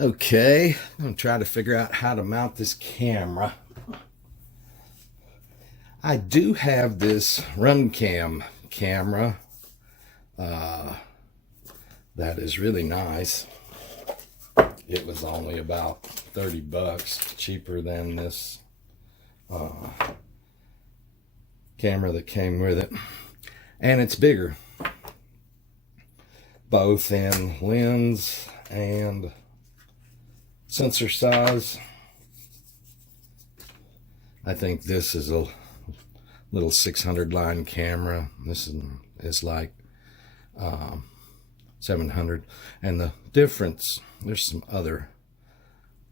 Okay, I'm going to try to figure out how to mount this camera. I do have this Runcam camera that is really nice. It was only about 30 bucks, cheaper than this camera that came with it. And it's bigger, both in lens and sensor size. I think this is a little 600 line camera. This is like 700. And the difference, there's some other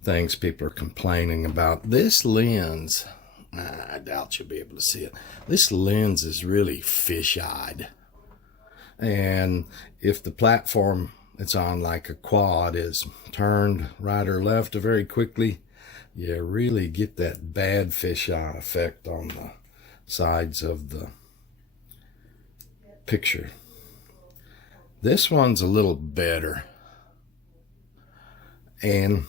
things people are complaining about. This lens, I doubt you'll be able to see it. This lens is really fish-eyed. And if the platform it's on, like a quad, is turned right or left very quickly, you really get that bad fisheye effect on the sides of the picture. This one's a little better, and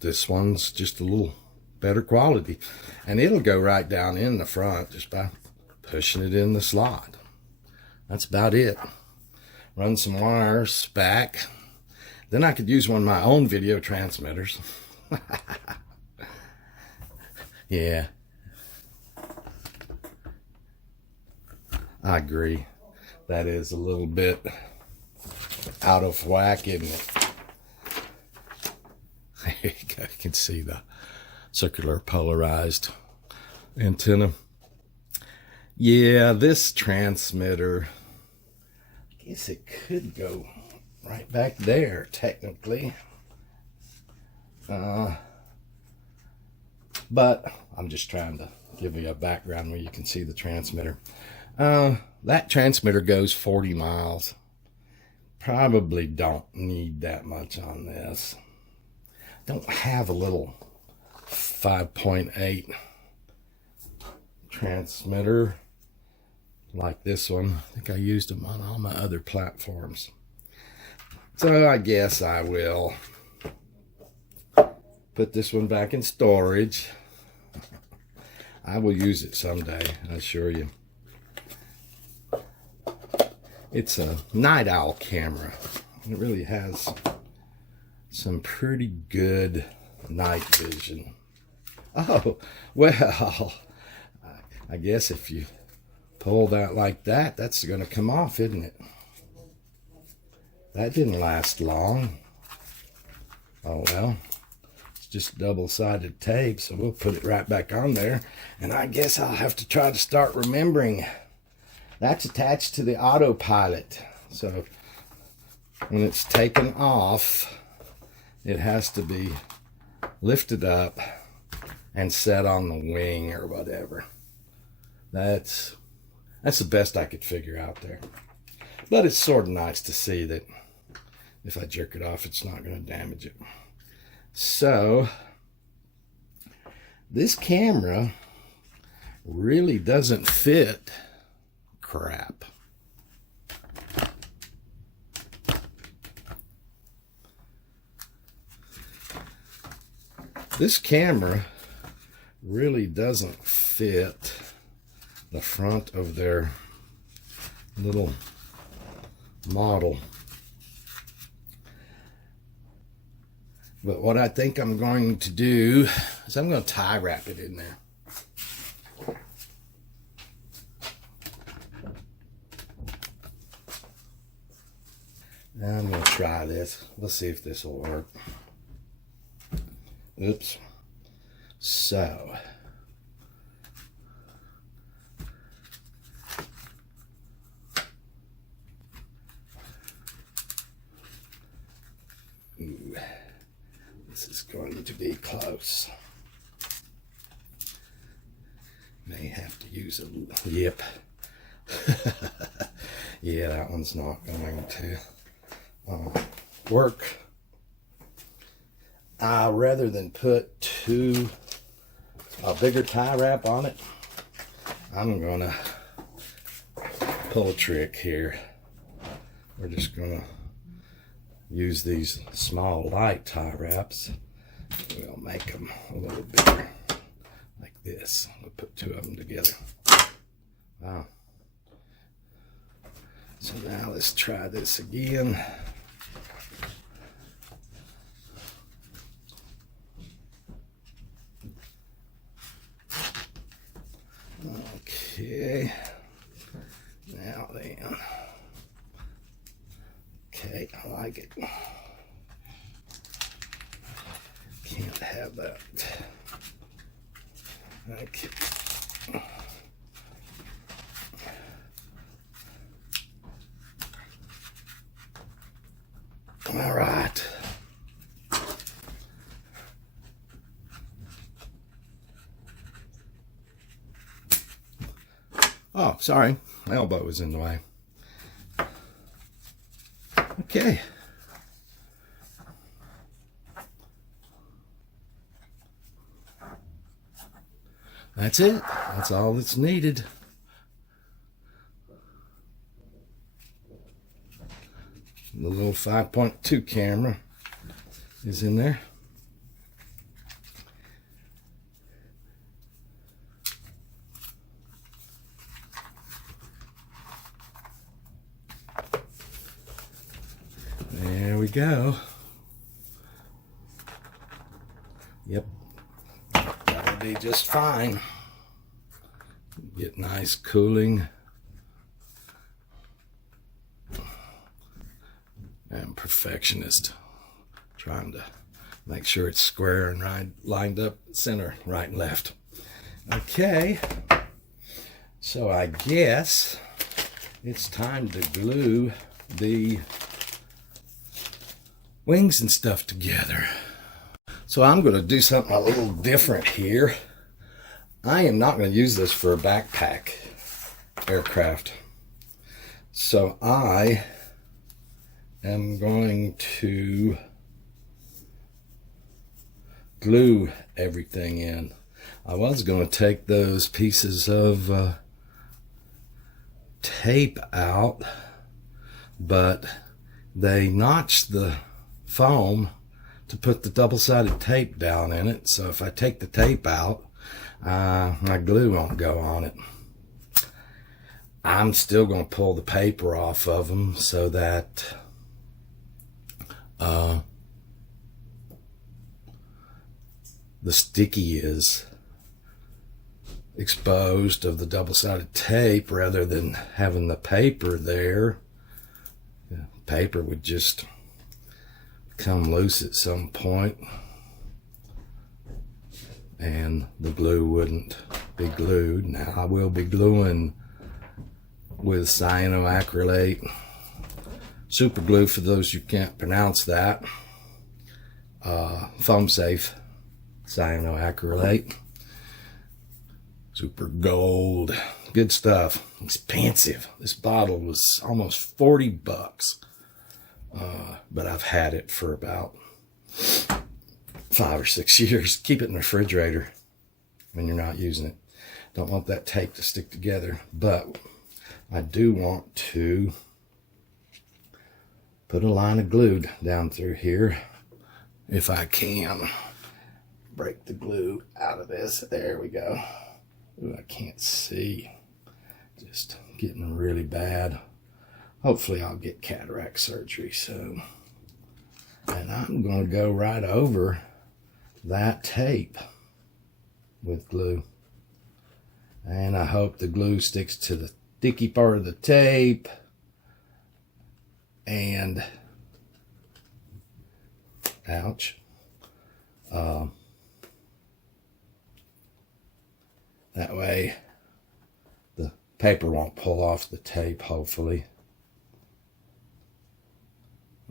this one's just a little better quality, and it'll go right down in the front just by pushing it in the slot. That's about it. Run some wires back. Then I could use one of my own video transmitters. Yeah. I agree. That is a little bit out of whack, isn't it? I can see the circular polarized antenna. Yeah, this transmitter, I guess it could go right back there, technically. But I'm just trying to give you a background where you can see the transmitter. That transmitter goes 40 miles. Probably don't need that much on this. Don't have a little 5.8 transmitter like this one. I think I used them on all my other platforms. So I guess I will put this one back in storage. I will use it someday, I assure you. It's a night owl camera. It really has some pretty good night vision. Oh, well, I guess if you pull that like that, that's going to come off, isn't it? That didn't last long. Oh well, it's just double-sided tape, so we'll put it right back on there. And I guess I'll have to try to start remembering. That's attached to the autopilot. So when it's taken off, it has to be lifted up and set on the wing or whatever. That's the best I could figure out there. But it's sort of nice to see that if I jerk it off, it's not going to damage it. So this camera really doesn't fit crap. This camera really doesn't fit the front of their little model. But what I think I'm going to do is I'm going to tie wrap it in there. I'm going to try this. Let's see if this will work. Oops. So. Ooh. This is going to be close. May have to use a yep. Yeah, that one's not going to work. Rather than put a bigger tie wrap on it, I'm gonna pull a trick here. We're just gonna use these small light tie wraps. We'll make them a little bigger, like this. We'll put two of them together. Wow. So now let's try this again. Okay. Now then. Okay, I like it. Can't have that. Okay. All right. Oh, sorry. My elbow was in the way. Okay. That's it. That's all that's needed. The little 5.2 camera is in there. There we go. Yep. That'll be just fine. Get nice cooling. I'm perfectionist. Trying to make sure it's square and right, lined up center, right and left. Okay. So I guess it's time to glue the wings and stuff together. So I'm going to do something a little different here. I am not going to use this for a backpack aircraft. So I am going to glue everything in. I was going to take those pieces of tape out, but they notched the foam to put the double-sided tape down in it. So if I take the tape out, my glue won't go on it. I'm still going to pull the paper off of them so that the sticky is exposed of the double-sided tape rather than having the paper there. The paper would just come loose at some point and the glue wouldn't be glued. Now I will be gluing with cyanoacrylate super glue for those who can't pronounce that. Foam safe cyanoacrylate, super gold, good stuff. Expensive. This bottle was almost $40. But I've had it for about 5 or 6 years. Keep it in the refrigerator when you're not using it. Don't want that tape to stick together, but I do want to put a line of glue down through here if I can. Break the glue out of this. There we go. Ooh, I can't see. Just getting really bad. Hopefully I'll get cataract surgery soon. And I'm going to go right over that tape with glue. And I hope the glue sticks to the sticky part of the tape. And, ouch. That way the paper won't pull off the tape, hopefully.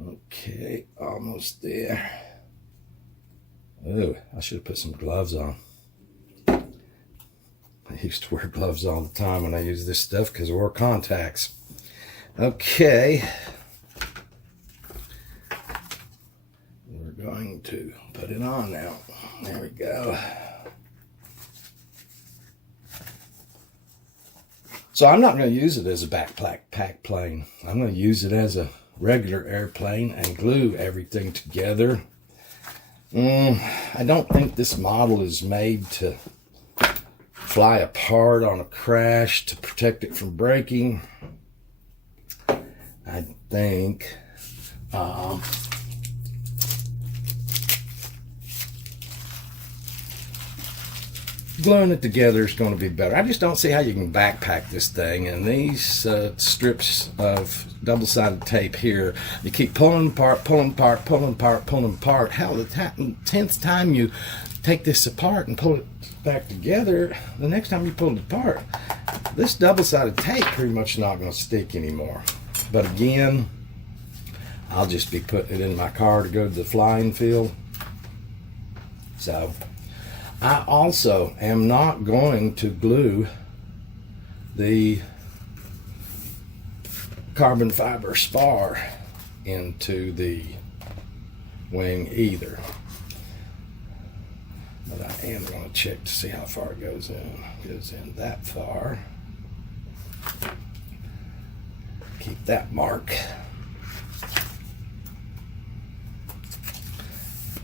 Okay, almost there. Oh, I should have put some gloves on. I used to wear gloves all the time when I used this stuff because I wore contacts. Okay. We're going to put it on now. There we go. So I'm not going to use it as a backpack plane. I'm going to use it as a regular airplane and glue everything together. I don't think this model is made to fly apart on a crash to protect it from breaking. I think gluing it together is going to be better. I just don't see how you can backpack this thing. And these strips of double-sided tape here, you keep pulling apart, pulling apart, pulling apart, pulling apart. Hell, the 10th time you take this apart and pull it back together, the next time you pull it apart, this double-sided tape pretty much not going to stick anymore. But again, I'll just be putting it in my car to go to the flying field. So I also am not going to glue the carbon fiber spar into the wing either. But I am going to check to see how far it goes in. It goes in that far. Keep that mark.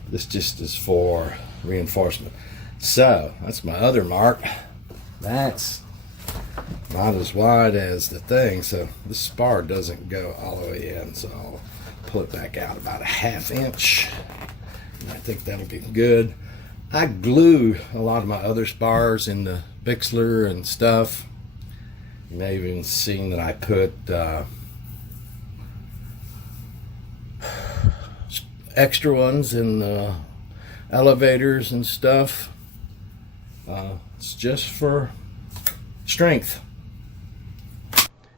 This just is for reinforcement. So that's my other mark. That's not as wide as the thing, so the spar doesn't go all the way in. So I'll pull it back out about a 1/2 inch. And I think that'll be good. I glue a lot of my other spars in the Bixler and stuff. You may have even seen that I put extra ones in the elevators and stuff. It's just for strength.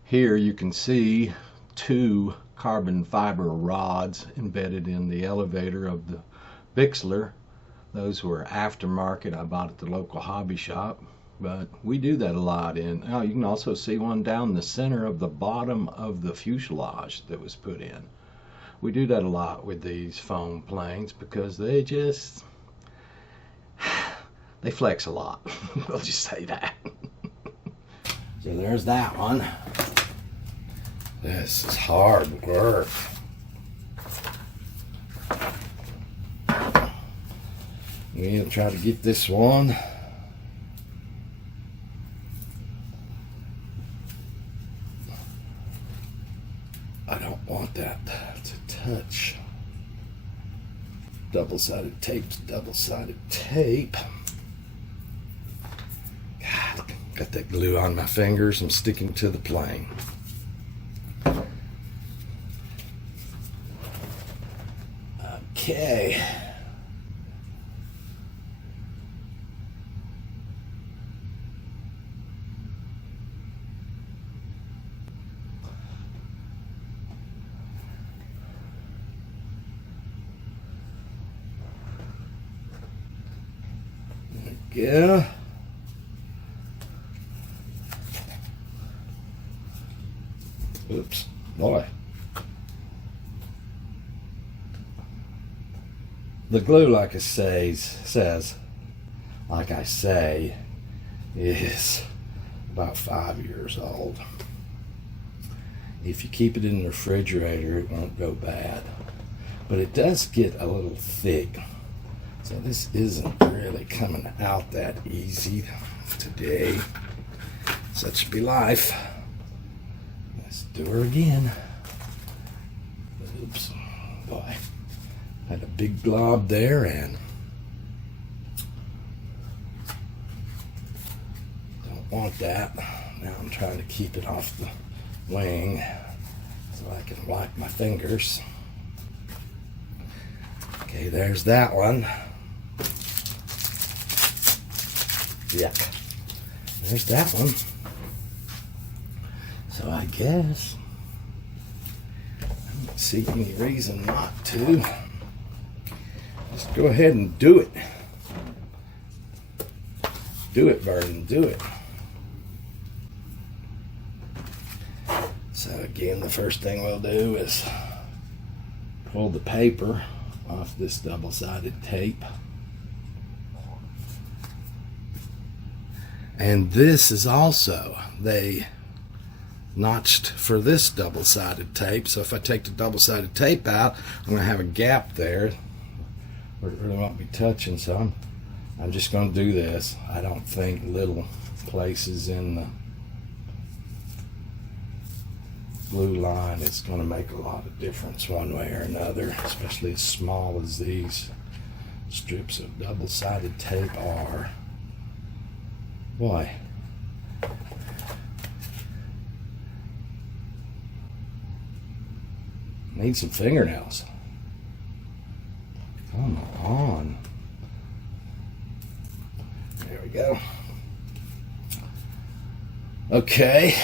Here you can see 2 carbon fiber rods embedded in the elevator of the Bixler. Those were aftermarket. I bought at the local hobby shop, but we do that a lot. You can also see one down the center of the bottom of the fuselage that was put in. We do that a lot with these foam planes because they just, they flex a lot. We'll just say that. So there's that one. This is hard work. We'll try to get this one. I don't want that to touch. Double-sided tape's double-sided tape. God, got that glue on my fingers. I'm sticking to the plane. Okay. Yeah. Oops, boy. The glue, like I say, is about 5 years old. If you keep it in the refrigerator, it won't go bad. But it does get a little thick. So this isn't really coming out that easy today. Such be life. Let's do her again. Oops, boy. Had a big glob there and don't want that. Now I'm trying to keep it off the wing so I can wipe my fingers. Okay, there's that one. Yuck. There's that one. So I guess I don't see any reason not to. Just go ahead and do it. Do it, Vernon, do it. So again, the first thing we'll do is pull the paper off this double-sided tape. And this is also, they notched for this double-sided tape. So if I take the double-sided tape out, I'm going to have a gap there where it really won't be touching. So I'm just going to do this. I don't think little places in the glue line is going to make a lot of difference one way or another, especially as small as these strips of double-sided tape are. Boy, need some fingernails. Come on. There we go. Okay.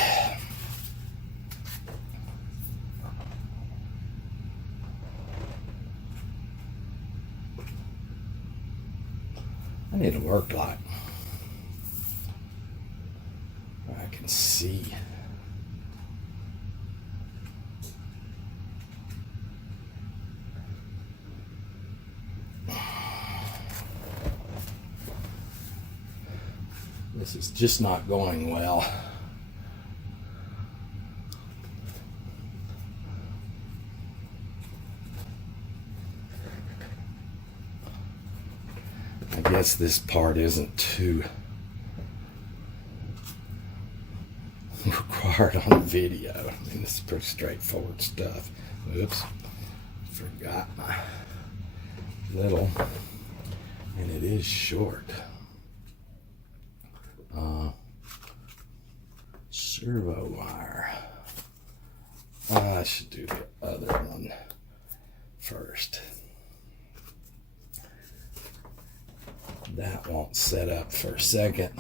I need a work light. I can see. This is just not going well. I guess this part isn't too required on the video. I mean, this is pretty straightforward stuff. Oops, forgot my little, and it is short. Servo wire. I should do the other one first. That won't set up for a second.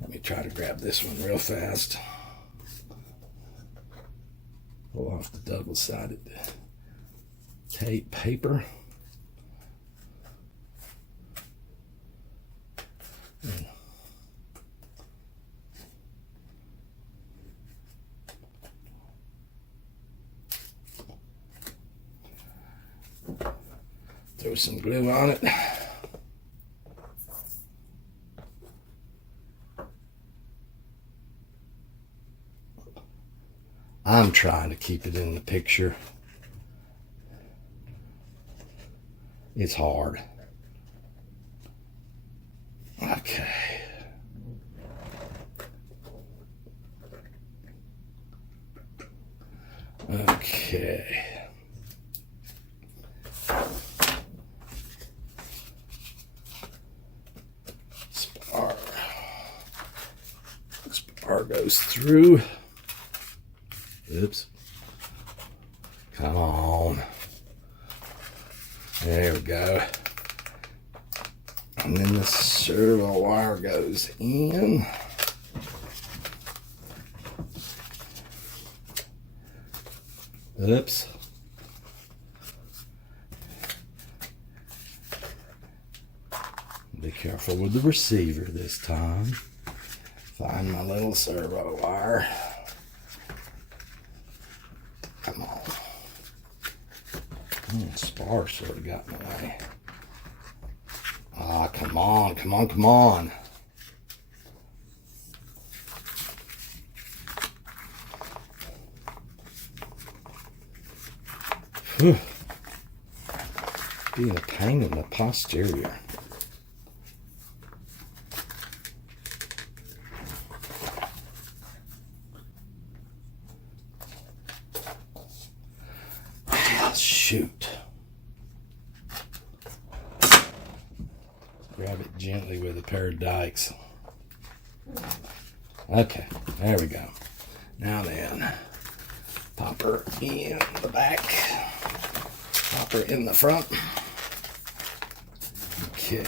Let me try to grab this one real fast. Pull off the double-sided tape paper. Throw some glue on it. I'm trying to keep it in the picture. It's hard. Okay. Okay. Spar goes through. Oops. Come on. There we go. And then the servo wire goes in. Oops. Be careful with the receiver this time. Find my little servo wire. Come on. Spar sort of got in the way. Ah, come on, come on, come on. Whew. Being a pain in the posterior. Shoot. Grab it gently with a pair of dikes. Okay, there we go. Now then, pop her in the back, pop her in the front. Okay.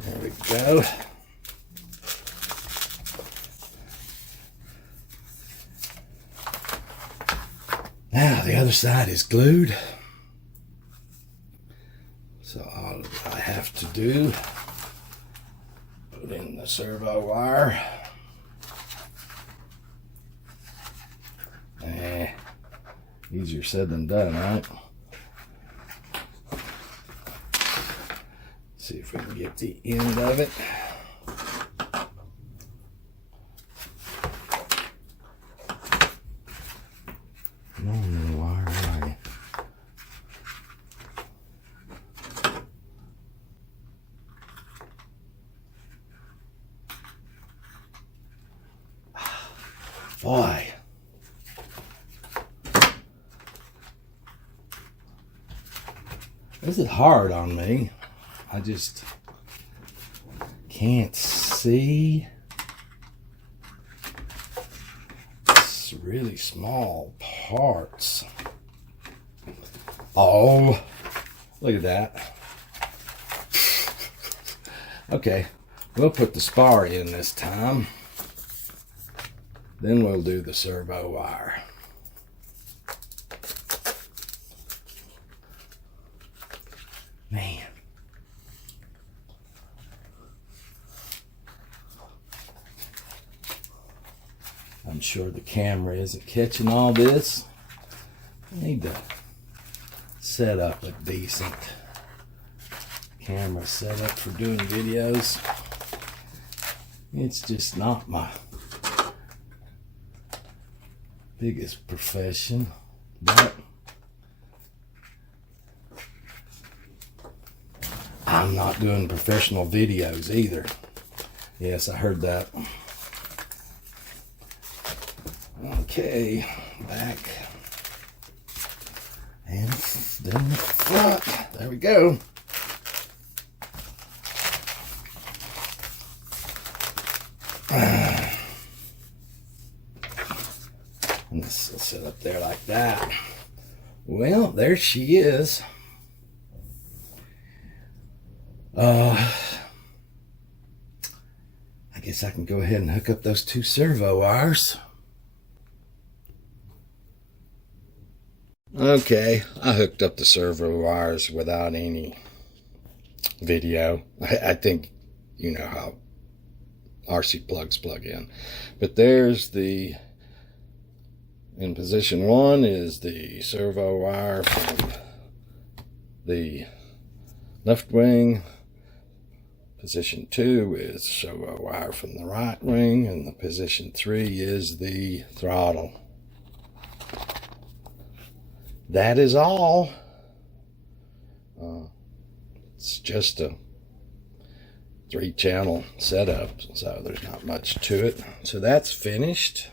There we go. Now the other side is glued. So all I have to do, put in the servo wire. Easier said than done, right? See if we can get the end of it. Boy. This is hard on me. I just can't see. It's really small parts. Oh, look at that. Okay, we'll put the spar in this time. Then we'll do the servo wire. Man. I'm sure the camera isn't catching all this. I need to set up a decent camera setup for doing videos. It's just not my biggest profession, but I'm not doing professional videos either. Yes, I heard that. Okay, back and then the front. There we go. And this will sit up there like that. Well, there she is. I guess I can go ahead and hook up those two servo wires. Okay, I hooked up the servo wires without any video. I think you know how RC plugs plug in. But there's the, in position 1 is the servo wire from the left wing. Position 2 is servo wire from the right wing, and the position 3 is the throttle. That is all. It's just a 3-channel setup, so there's not much to it. So that's finished.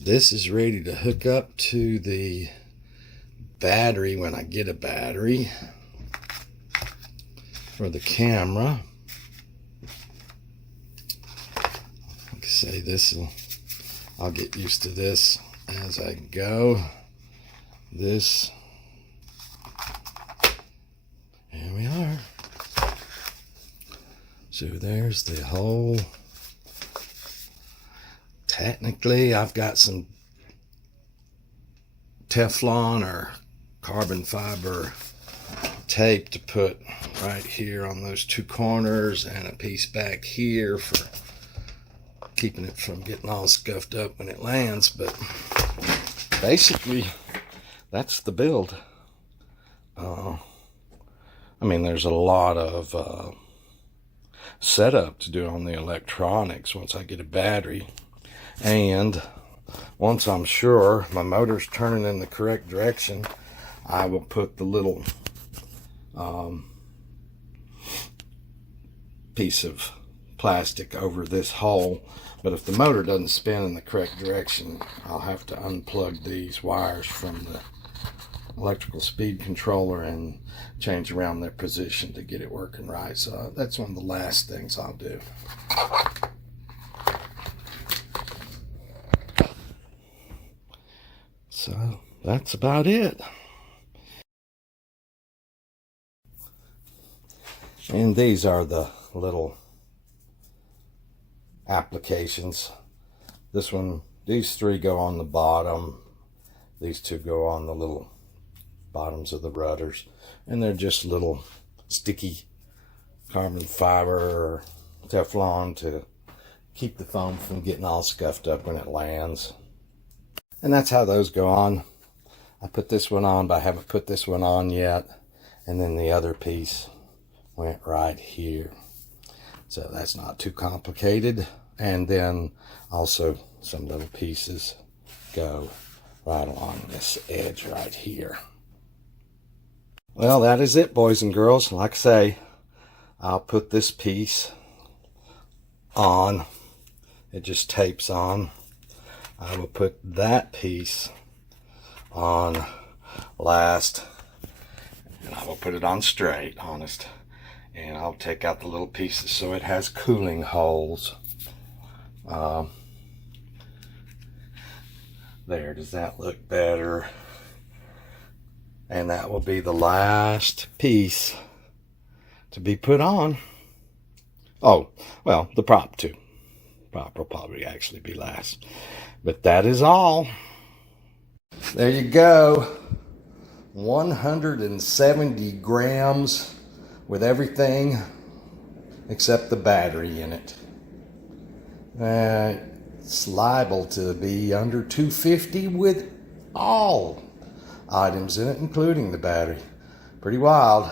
This is ready to hook up to the battery when I get a battery for the camera. Like I say, I'll get used to this as I go. This, here we are. So there's the hole. Technically, I've got some Teflon or carbon fiber tape to put right here on those two corners, and a piece back here for keeping it from getting all scuffed up when it lands. But basically, that's the build. I mean, there's a lot of setup to do on the electronics once I get a battery, and once I'm sure my motor's turning in the correct direction, I will put the little piece of plastic over this hole. But if the motor doesn't spin in the correct direction, I'll have to unplug these wires from the electrical speed controller and change around their position to get it working right. So that's one of the last things I'll do. So that's about it. And these are the little applications. This one, these 3 go on the bottom. These 2 go on the little bottoms of the rudders. And they're just little sticky carbon fiber or Teflon to keep the foam from getting all scuffed up when it lands. And that's how those go on. I put this one on, but I haven't put this one on yet. And then the other piece went right here. So that's not too complicated. And then also some little pieces go right along this edge right here. Well, that is it, boys and girls. Like I say, I'll put this piece on it just tapes on. I will put that piece on last, and I will put it on straight, honest, and I'll take out the little pieces so it has cooling holes. There, does that look better? And that will be the last piece to be put on. Oh, well, the prop too. Prop will probably actually be last. But that is all. There you go. 170 grams with everything except the battery in it. It's liable to be under 250 with all items in it, including the battery. Pretty wild.